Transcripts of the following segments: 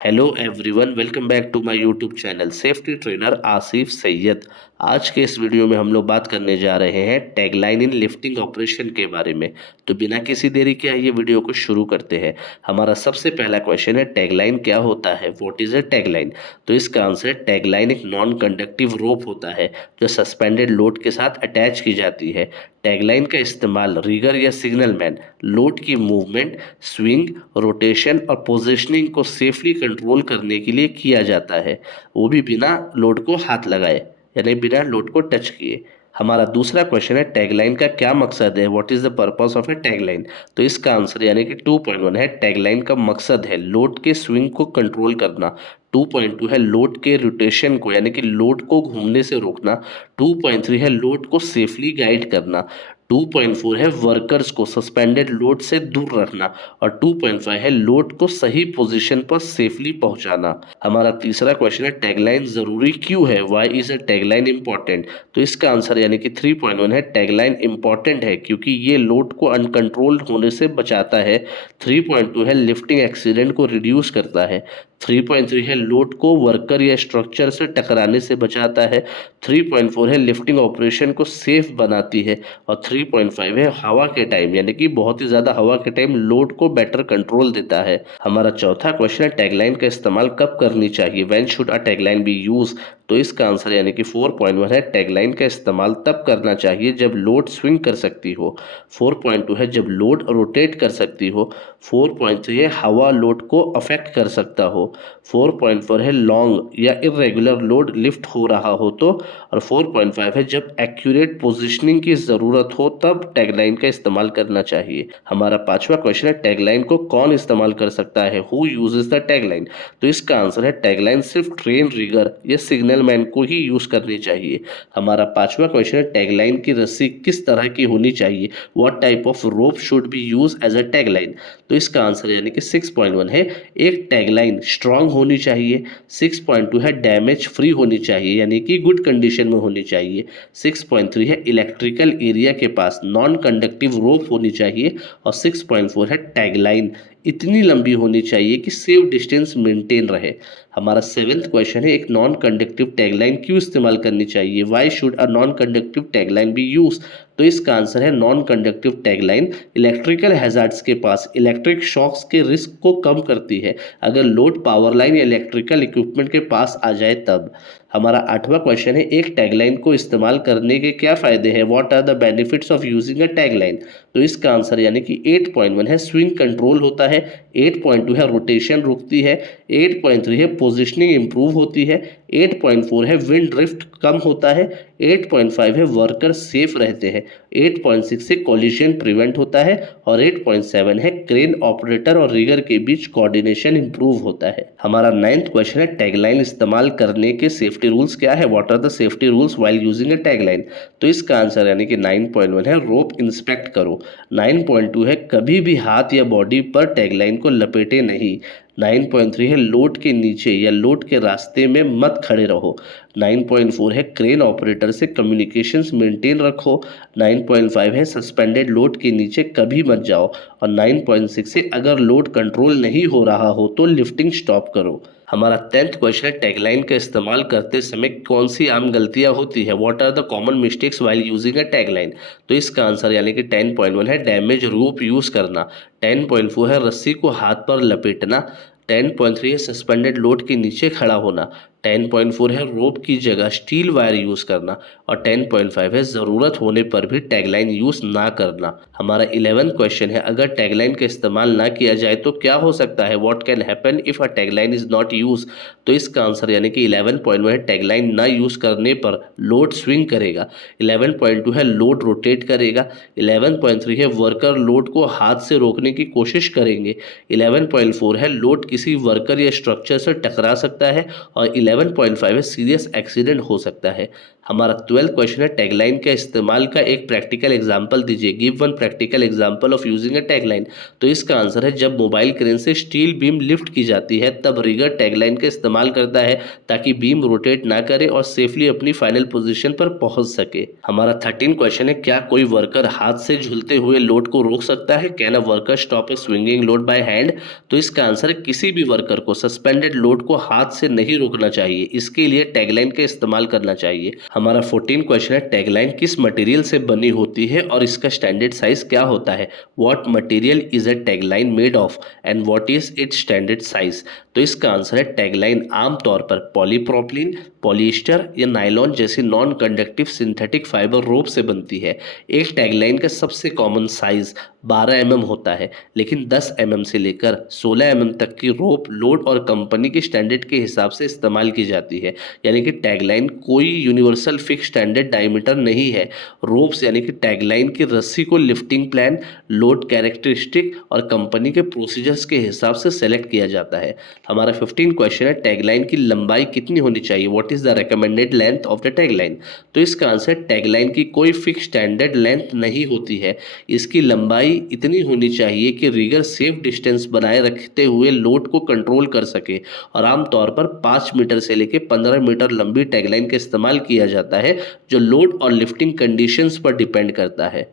Hello everyone, welcome back to my YouTube channel safety trainer Asif Syed. आज के इस video में हम लोग बात करने जा रहे हैं टैगलाइन इन लिफ्टिंग ऑपरेशन के बारे में। तो बिना किसी देरी के आइए वीडियो को शुरू करते हैं। हमारा सबसे पहला क्वेश्चन है, टैगलाइन क्या होता है? What is a tagline? तो इसका आंसर है, टैगलाइन एक नॉन कंडक्टिव रोप होता है जो सस्पेंडेड लोड के साथ अटैच की जाती है। टैगलाइन का इस्तेमाल रिगर या सिग्नल मैन लोड की मूवमेंट, स्विंग, रोटेशन और पोजीशनिंग को सेफली कंट्रोल करने के लिए किया जाता है, वो भी बिना लोड को हाथ लगाए, यानी बिना लोड को टच किए। हमारा दूसरा क्वेश्चन है, टैगलाइन का क्या मकसद है? What is the purpose of A tagline? तो इसका आंसर यानी कि 2.1 है, टैगलाइन का मकसद है लोड के स्विंग को कंट्रोल करना। 2.2 है लोड के रोटेशन को, यानी कि लोड को घूमने से रोकना। 2.3 है लोड को सेफली गाइड करना। 2.4 है वर्कर्स को सस्पेंडेड लोड से दूर रखना। और 2.5 है लोड को सही पोजीशन पर सेफली पहुंचाना। हमारा तीसरा क्वेश्चन है, टैगलाइन जरूरी क्यों है? Why is a tagline important? तो इसका आंसर यानी कि 3.1 है, टैगलाइन इंपॉर्टेंट है क्योंकि ये लोड को अनकंट्रोल्ड होने से बचाता है। 3.2 है लिफ्टिंग एक्सीडेंट को रिड्यूस करता है। 3.3 है लोड को वर्कर या स्ट्रक्चर से टकराने से बचाता है। 3.4 है लिफ्टिंग ऑपरेशन को सेफ बनाती है। और 3.5 है हवा के टाइम, यानी कि बहुत ही ज़्यादा हवा के टाइम लोड को बेटर कंट्रोल देता है। हमारा चौथा क्वेश्चन है, टैगलाइन का इस्तेमाल कब करनी चाहिए? When should a tagline B use? तो इसका आंसर यानी कि 4.1 है, टैगलाइन का इस्तेमाल तब करना चाहिए जब लोड स्विंग कर सकती हो। 4.2 है जब लोड रोटेट कर सकती हो। 4.3 है हवा लोड को अफेक्ट कर सकता हो। 4.4 है लॉन्ग या इरेगुलर लोड लिफ्ट हो रहा हो तो। और 4.5 है जब एक्यूरेट पोजीशनिंग की ज़रूरत हो तब टैगलाइन का इस्तेमाल करना चाहिए। हमारा पांचवा क्वेश्चन है, टैगलाइन को कौन इस्तेमाल कर सकता है? Who uses the tagline? तो इसका आंसर है, टैगलाइन सिर्फ ट्रेन रिगर या सिग्नल मैन को ही यूज करनी चाहिए। हमारा पांचवा क्वेश्चन है, टैगलाइन की रस्सी किस तरह की होनी चाहिए? What type of rope should be use as a tagline? तो इसका आंसर यानी कि 6.1 है, एक टैगलाइन स्ट्रांग होनी चाहिए। 6.2 है डैमेज फ्री होनी चाहिए, यानी कि गुड कंडीशन में होनी चाहिए। 6.3 है इलेक्ट्रिकल एरिया के पास नॉन कंडक्टिव रोप होनी चाहिए। और 6.4 है टैगलाइन इतनी लंबी होनी चाहिए कि सेफ डिस्टेंस मेंटेन रहे। हमारा सेवेंथ क्वेश्चन है, एक नॉन कंडक्टिव टैगलाइन क्यों इस्तेमाल करनी चाहिए? Why should a non conductive tagline B use? तो इसका आंसर है, non conductive tagline electrical hazards के पास इलेक्ट्रिक शॉक्स के रिस्क को कम करती है अगर लोड पावर लाइन या इलेक्ट्रिकल इक्विपमेंट के पास आ जाए तब। हमारा आठवां क्वेश्चन है, एक टैगलाइन को इस्तेमाल करने के क्या फायदे हैं? What are the benefits of using a tagline? तो इसका आंसर यानी कि 8.1 है, स्विंग कंट्रोल होता है। 8.2 है रोटेशन रुकती है। 8.3 है पोजिशनिंग इंप्रूव होती है। 8.4 है विंड ड्रिफ्ट कम होता है। 8.5 है वर्कर सेफ रहते हैं। 8.6 से कॉलिजन प्रिवेंट होता है। और 8.7 है क्रेन ऑपरेटर और रिगर के बीच कोऑर्डिनेशन इंप्रूव होता है। हमारा नाइन्थ क्वेश्चन है, टैगलाइन इस्तेमाल करने के सेफ्टी रूल्स क्या है? What are the safety rules while using a tagline? तो इसका आंसर यानी कि 9.1 है, रोप इंस्पेक्ट करो। 9.2 है, कभी भी हाथ या बॉडी पर टैगलाइन को लपेटे नहीं। 9.3 है, लोड के नीचे या लोड के रास्ते में मत खड़े रहो। 9.4 है, क्रेन ऑपरेटर से कम्युनिकेशंस मेंटेन रखो। 9.5 है, सस्पेंडेड लोड के नीचे कभी मत जाओ। और 9.6 है, अगर लोड कंट्रोल नहीं हो रहा हो तो लिफ्टिंग स्टॉप करो। हमारा 10th क्वेश्चन है, टैगलाइन का इस्तेमाल करते समय कौन सी आम गलतियां होती है? What are the common mistakes while using a tagline? तो इसका आंसर यानी कि 10.1 है, डैमेज रोप यूज करना। 10.4 है, रस्सी को हाथ पर लपेटना। 10.3 है, सस्पेंडेड लोड के नीचे खड़ा होना। 10.4 है, रोप की जगह स्टील वायर यूज करना। और 10.5 है, ज़रूरत होने पर भी टैगलाइन यूज ना करना। हमारा 11th क्वेश्चन है, अगर टैगलाइन का इस्तेमाल ना किया जाए तो क्या हो सकता है? What can happen if a tagline is not use? तो इसका आंसर यानी कि 11.1 है, टैगलाइन ना यूज करने पर लोड स्विंग करेगा। 11.2 है, लोड रोटेट करेगा। 11.3 है, वर्कर लोड को हाथ से रोकने की कोशिश करेंगे। 11.4 है, लोड किसी वर्कर या स्ट्रक्चर से टकरा सकता है। और 11.5 है, सीरियस एक्सीडेंट हो सकता है। हमारा 12th क्वेश्चन है, टैगलाइन का इस्तेमाल का एक प्रैक्टिकल एग्जांपल दीजिए। Give one practical example of using a tagline. तो इसका आंसर है, जब मोबाइल क्रेन से स्टील बीम लिफ्ट की जाती है तब रिगर टैगलाइन का इस्तेमाल करता है ताकि बीम रोटेट ना करे और सेफली अपनी फाइनल पोजीशन पर पहुंच सके। हमारा 13 क्वेश्चन है, क्या कोई वर्कर हाथ से झूलते हुए लोड को रोक सकता है? Can a worker stop A swinging load by hand? तो इसका आंसर है, किसी किसी भी वर्कर को सस्पेंडेड लोड को हाथ से नहीं रोकना चाहिए, इसके लिए टैगलाइन का इस्तेमाल करना चाहिए। हमारा 14 क्वेश्चन है, टैगलाइन किस मटेरियल से बनी होती है और इसका स्टैंडर्ड साइज क्या होता है? What material is a tagline made of and what is it's standard size? तो इसका आंसर है टैगलाइन आमतौर पर पॉलीप्रोपिलीन, पॉलिएस्टर या नायलॉन जैसी नॉन कंडक्टिव सिंथेटिक फाइबर रोप से बनती है। एक टैगलाइन का सबसे कॉमन साइज 12 mm होता है, लेकिन 10 mm से लेकर 16 mm तक की रोप लोड और कंपनी के स्टैंडर्ड के हिसाब से इस्तेमाल की जाती है। यानी कि टैगलाइन कोई यूनिवर्सल फिक्स स्टैंडर्ड डायमीटर नहीं है। रोप्स यानी कि टैगलाइन की रस्सी को लिफ्टिंग प्लान, लोड कैरेक्टरिस्टिक और कंपनी के प्रोसीजर्स के हिसाब से सेलेक्ट किया जाता है। हमारा 15 क्वेश्चन है, टैगलाइन की लंबाई कितनी होनी चाहिए? What is the recommended length of the tagline? तो इसका आंसर, टैगलाइन की कोई फिक्स स्टैंडर्ड लेंथ नहीं होती है। इसकी लंबाई इतनी होनी चाहिए कि रिगर सेफ डिस्टेंस बनाए रखते हुए लोड को कंट्रोल कर सके, और आमतौर पर 5 मीटर से लेकर 15 मीटर लंबी टैगलाइन का इस्तेमाल किया जाता है, जो लोड और लिफ्टिंग कंडीशंस पर डिपेंड करता है।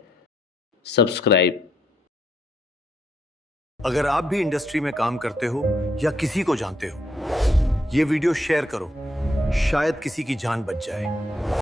सब्सक्राइब। अगर आप भी इंडस्ट्री में काम करते हो या किसी को जानते हो, ये वीडियो शेयर करो, शायद किसी की जान बच जाए।